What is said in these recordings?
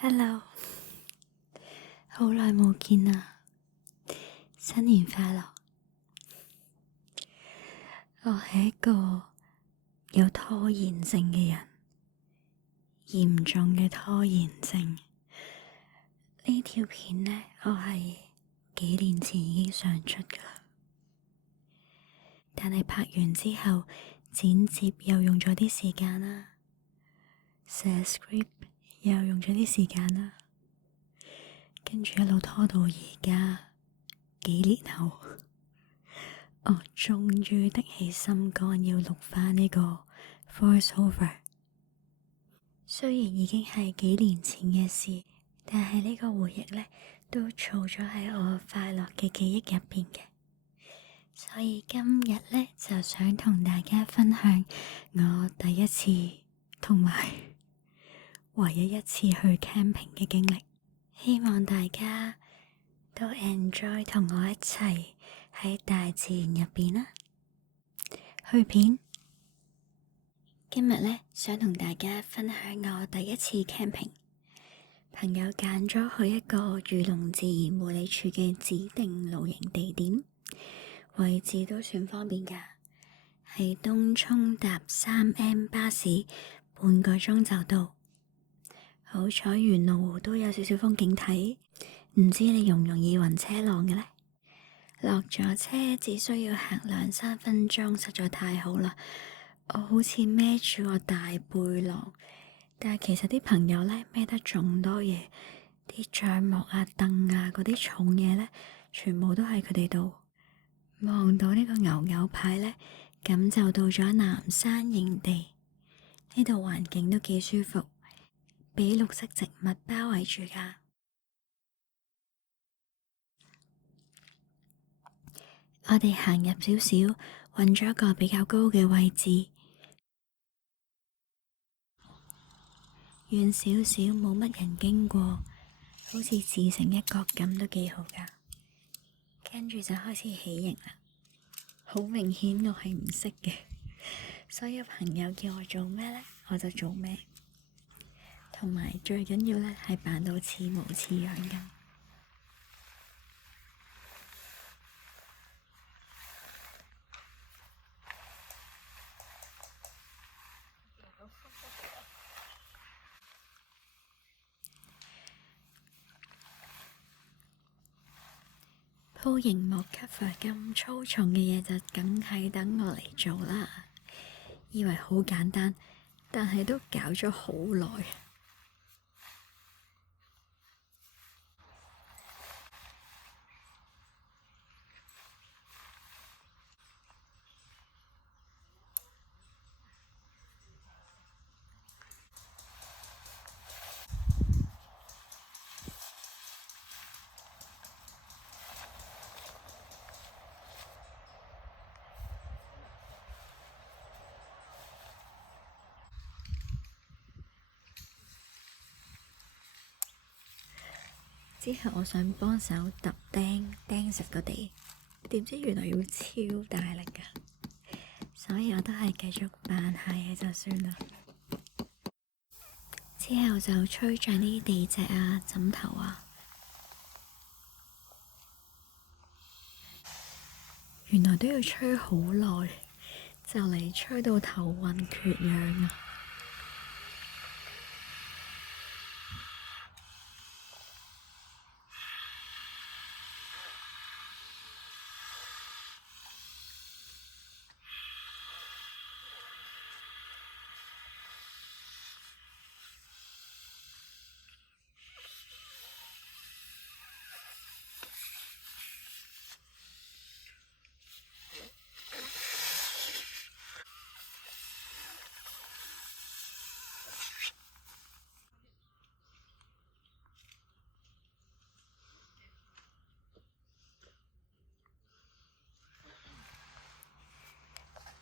Hello，好耐冇見啦，新年快樂！我係一個有拖延症嘅人，嚴重嘅拖延症。呢條片呢，我係幾年前已經上出㗎啦，但係拍完之後剪接又用咗啲時間啦，寫 script 又用咗啲時間啦，跟住一路拖到而家幾年後，我終於的起心肝要錄返呢個 voice over。雖然已經係幾年前嘅事，但係呢個回憶呢都儲咗喺我快樂嘅記憶入邊嘅，所以今日呢就想同大家分享我第一次同埋唯一一次去 camping 嘅經歷，希望大家都 enjoy 同我一齊喺大自然入邊啦。去片，今日呢，想同大家分享我第一次 camping， 朋友揀咗去一個漁農自然護理處嘅指定露營地點，位置都算方便㗎，喺東涌搭3M 巴士半個鐘就到。好彩沿路都有少少風景睇，唔知你容唔容易暈車浪嘅呢？落咗車只需要行2-3分鐘，實在太好啦！我好似孭住個大背囊，但係其實啲朋友呢，孭得仲多嘢，啲帳幕啊、凳啊嗰啲重嘢呢，全部都喺佢哋度。望到呢個牛牛牌呢，咁就到咗南山營地。呢度環境都幾舒服，俾綠色植物包圍住㗎。我哋行入少少，揾咗一個比較高嘅位置，遠少少冇乜人經過，好似自成一角咁，都幾好㗎。跟住就開始起營啦，好明顯我係唔識嘅，所有朋友叫我做咩呢，我就做咩，同埋最緊要呢係扮到似模似樣咁。鋪螢幕 cover 咁粗重嘅嘢就梗係等我嚟做啦，以為好簡單，但係都搞咗好耐。之後我想幫手揼釘實個地，點知原來要超大力㗎，所以我都係繼續扮下嘢就算啦。之後就吹脹啲地席啊、枕頭啊，原來都要吹好耐，就嚟吹到頭暈缺氧啊！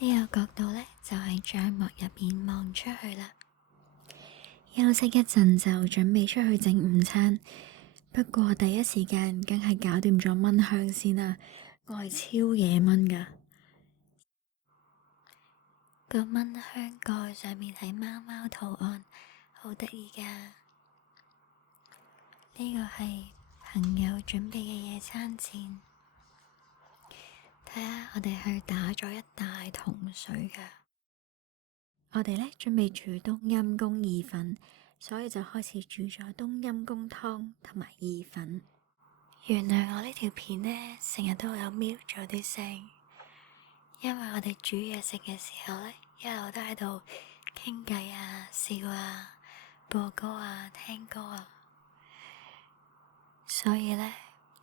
呢個角度呢，就係帳幕入邊望出去啦。休息一陣就準備出去整午餐，不過第一時間梗係搞掂咗蚊香先啦。我係超惹蚊㗎，個蚊香蓋上面係貓貓圖案，好得意㗎。呢個係朋友準備嘅野餐墊。睇下，我哋係打咗一大桶水㗎。我哋呢準備煮冬陰功意粉，所以就開始煮咗冬陰功湯同埋意粉。原來我呢條片呢，成日都有瞄咗啲聲，因為我哋煮嘢食嘅時候呢，一路都喺度傾偈啊、笑啊、播歌啊、聽歌啊，所以呢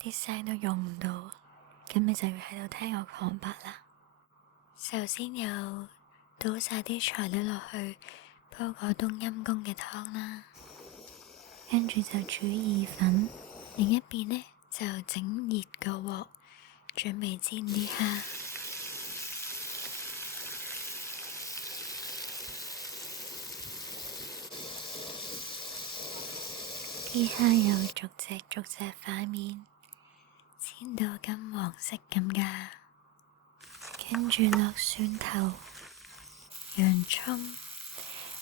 啲聲都用唔到，咁你就要喺度聽我旁白啦。首先有倒晒啲材料落去煲個冬陰功嘅湯啦，跟住就煮意粉，另一邊呢就整熱個鑊，準備煎啲蝦。啲蝦又逐隻塊面煎到金黃色咁㗎，跟住落蒜頭、洋蔥。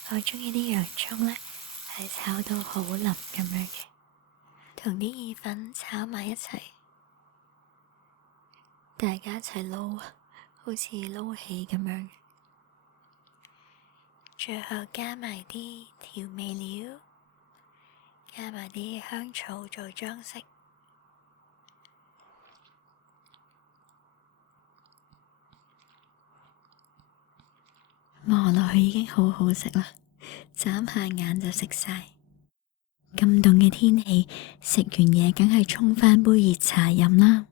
我鍾意啲洋蔥呢係炒到好腍咁樣嘅，同啲意粉炒埋一齊，大家一齊撈，好似撈起咁樣。最後加埋啲調味料，加埋啲香草做裝飾。望落去已經好好食啦，眨下眼就食晒。咁凍嘅天氣，食完嘢梗係沖返杯熱茶飲啦。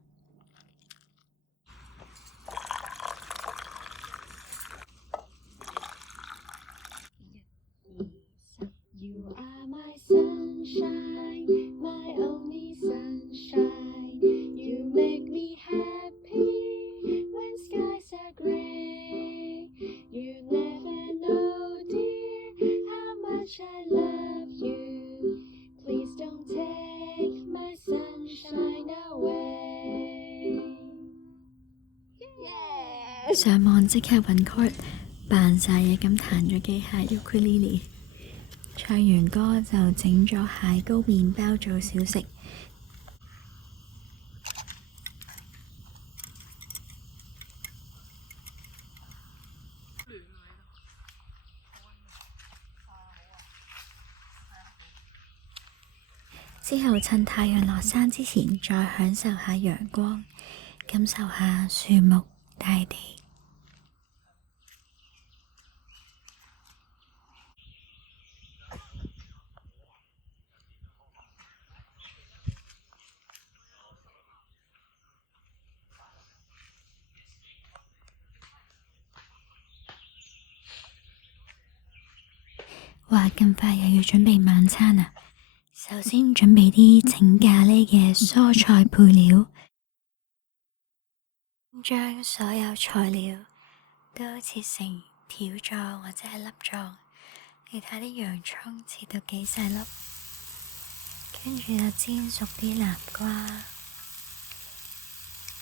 上網即刻搵 chord 扮晒嘢咁彈咗幾下 ukulele， 唱完歌就整咗蟹膏麵包做小食。之後趁太陽落山之前，再享受下陽光，感受下樹木、大地。哇！咁快又要準備晚餐啊！首先準備啲整咖喱嘅蔬菜配料，將所有材料都切成條狀或者係粒狀。你睇啲洋蔥切到幾細粒，跟住就煎熟啲南瓜、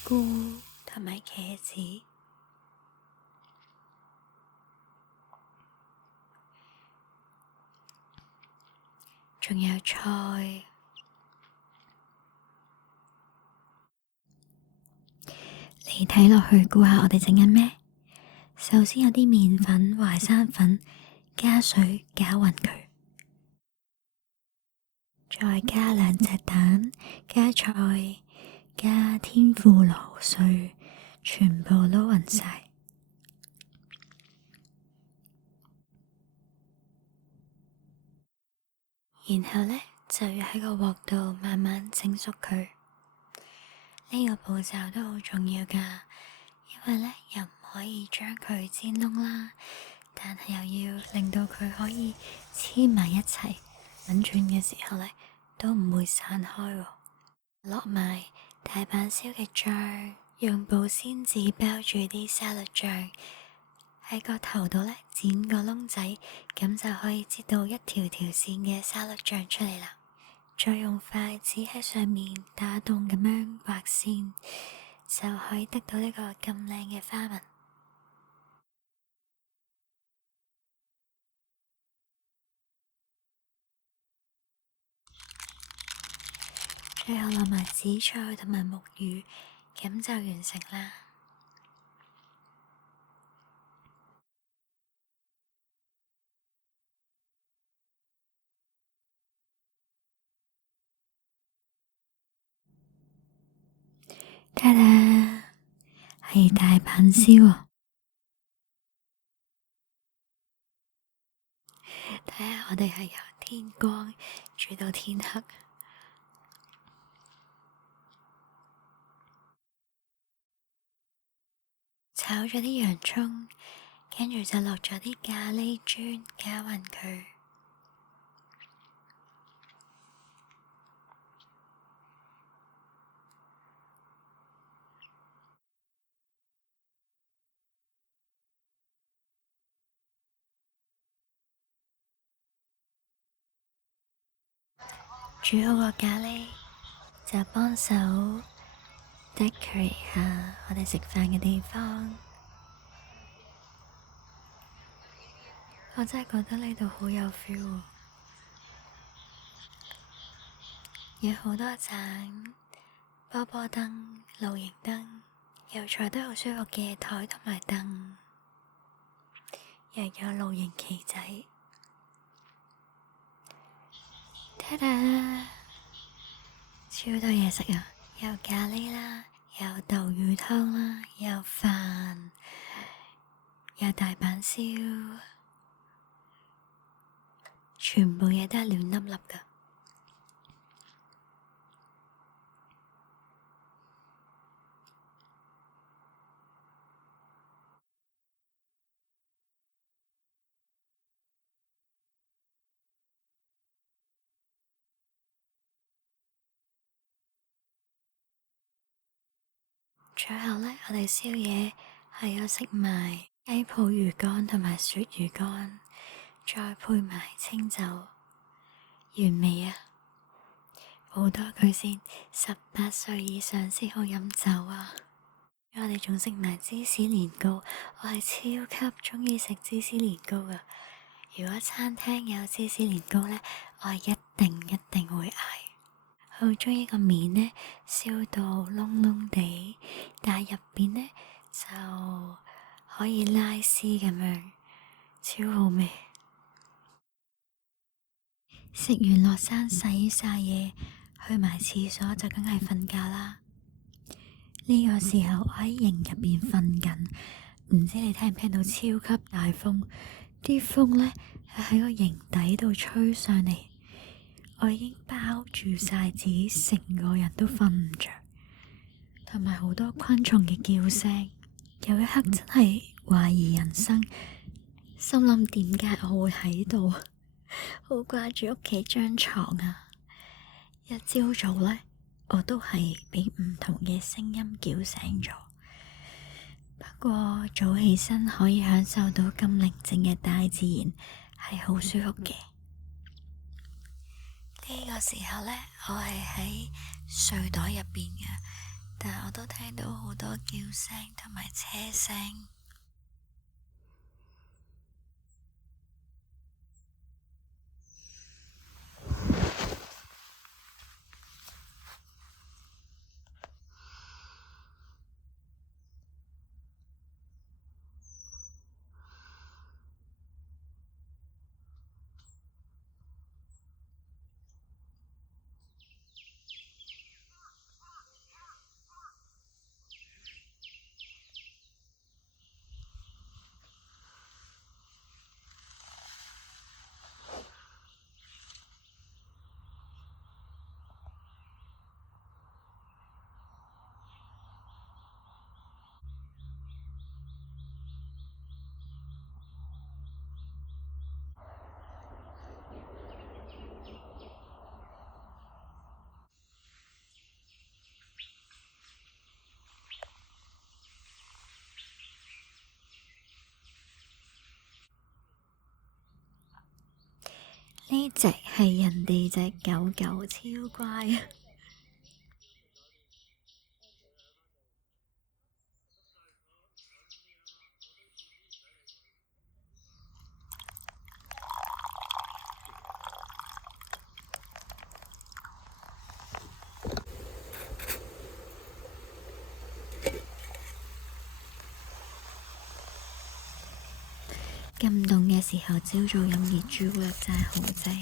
菇同埋茄子。仲有菜，你睇落去估下我哋整緊咩？首先有啲麵粉、淮山粉，加水攪勻佢，再加2隻蛋，加菜，加天婦羅碎，全部撈勻晒。然後呢，就要喺個鑊度慢慢整熟佢。呢個步驟都好重要㗎，因為呢又唔可以將佢煎燶啦，但係又要令到佢可以黐埋一齊，滾轉嘅時候呢都唔會散開喎。落埋大阪燒嘅醬，用保鮮紙包住啲沙律醬，喺個頭度呢剪個窿仔，咁就可以擠到一條條線嘅沙律醬出嚟啦。再用筷子喺上面打洞咁樣畫線，就可以得到呢個咁靚嘅花紋。最後落埋紫菜同埋木魚，咁就完成啦。睇睇係大阪燒喎，睇下我哋係由天光煮到天黑。炒咗啲洋蔥，跟住就落咗啲咖喱磚，加勻佢。煮好個咖喱，就幫手 decorate 下我哋食飯嘅地方。我真係覺得呢度好有 feel 喎，有好多盞波波燈、露營燈，又坐得好舒服嘅台同埋凳，又有露營旗仔。睇睇，超多嘢食啊！有咖喱啦，有豆魚湯啦，有飯，有大阪燒，全部嘢都係暖粒粒㗎。最後呢，我哋宵夜係有食埋雞泡魚乾同埋鱈魚乾，再配埋清酒，完美啊！報多佢先，18歲以上先好飲酒啊！我哋仲食埋芝士年糕，我係超級鍾意食芝士年糕㗎。如果餐廳有芝士年糕呢，我係一定會嗌。好鍾意個面呢，燒到燶燶地，但係入邊呢就可以拉絲咁樣，超好味。食完落山洗晒嘢，去埋廁所就梗係瞓覺啦。呢個時候我喺營入邊瞓緊，唔知你聽唔聽到超級大風？啲風呢係喺個營底度吹上嚟，我已經包住晒自己，成個人都瞓唔着，同埋好多昆蟲嘅叫聲。有一刻真係懷疑人生，心諗點解我會喺度？好掛住屋企張床啊！一朝早呢，我都係俾唔同嘅聲音叫醒咗。不過早起身可以享受到咁寧靜嘅大自然，係好舒服嘅。呢個時候呢，我係喺睡袋入邊嘅，但係我都聽到好多叫聲同埋車聲。呢隻係人哋隻狗狗，超乖啊！咁凍嘅時候，朝早飲熱朱古力真係好正。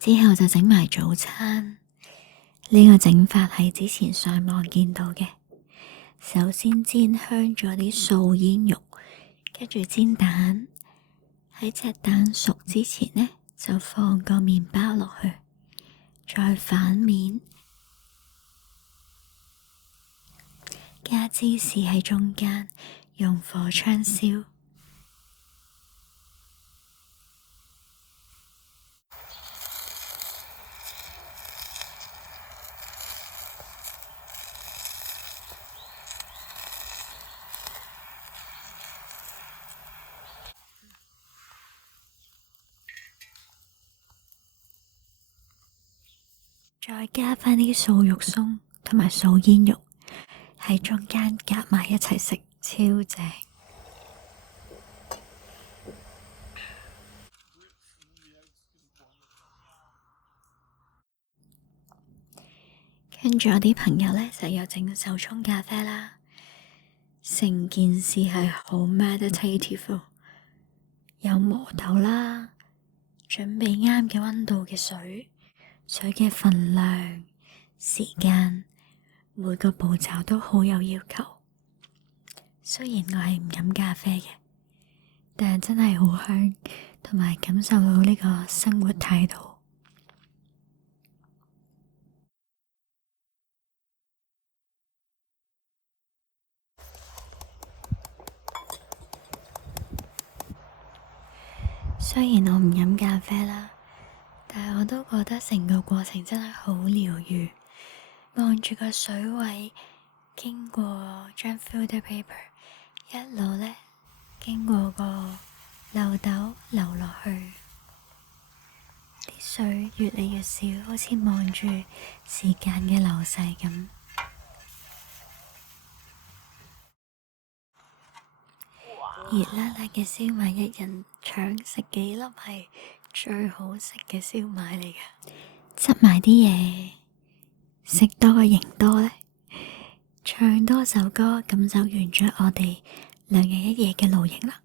之後就整埋早餐，呢個整法係之前上網見到嘅。首先煎香咗啲素煙肉，跟住煎蛋。喺隻蛋熟之前呢，就放個麵包落去，再反面，加芝士喺中間，用火槍燒。再加返啲素肉鬆同埋素煙肉喺中間夾埋一齊食，超正。跟住我啲朋友呢，就有整手沖咖啡啦，成件事係好 meditative，有磨豆啦，準備啱嘅溫度嘅水嘅份量、時間，每個步驟都好有要求。雖然我係唔飲咖啡嘅，但係真係好香，同埋感受到呢個生活態度。雖然我唔飲咖啡啦，但係我都覺得成個過程真係好療癒。望住個水位經過張 filter paper， 一路呢經過個漏斗流落去，啲水越嚟越少，好似望住時間嘅流逝咁。熱辣辣嘅燒賣，一人搶食幾粒係最好食嘅燒賣嚟㗎。執埋啲嘢，食多個型多呢，唱多首歌，咁就完咗我哋2日1夜嘅露營啦。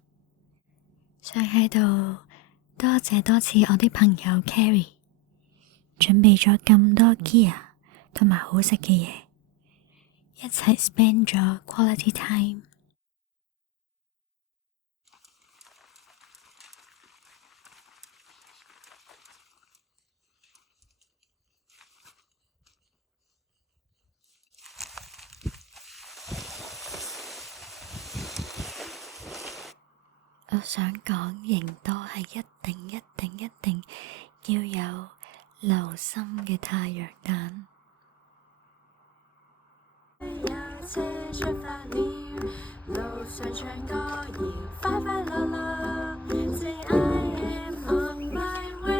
想喺度多謝多次我啲朋友 Carrie 準備咗咁多 gear 同埋好食嘅嘢，一齊 spend 咗 quality time。我想講，營多係一定要有流心嘅太陽蛋。有車出發了，路上唱歌謠，快快樂樂，Say I am on my way。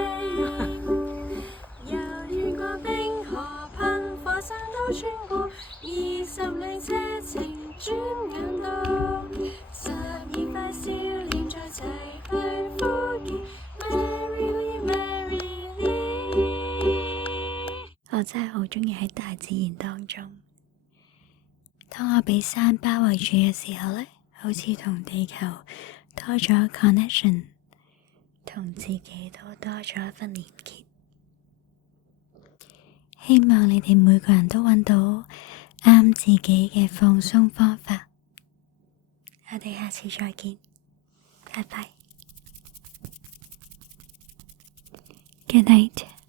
又越過冰河，噴火山都穿過，20里車程轉眼到，12塊笑臉再齊去呼籲 Merrily Merrily。我真係好鍾意喺大自然當中。當我被山包圍住嘅時候呢，好似同地球多咗 connection， 同自己都多咗一份連結。希望你哋每個人都揾到啱自己嘅放鬆方法。我哋下次再見，拜拜。Good night。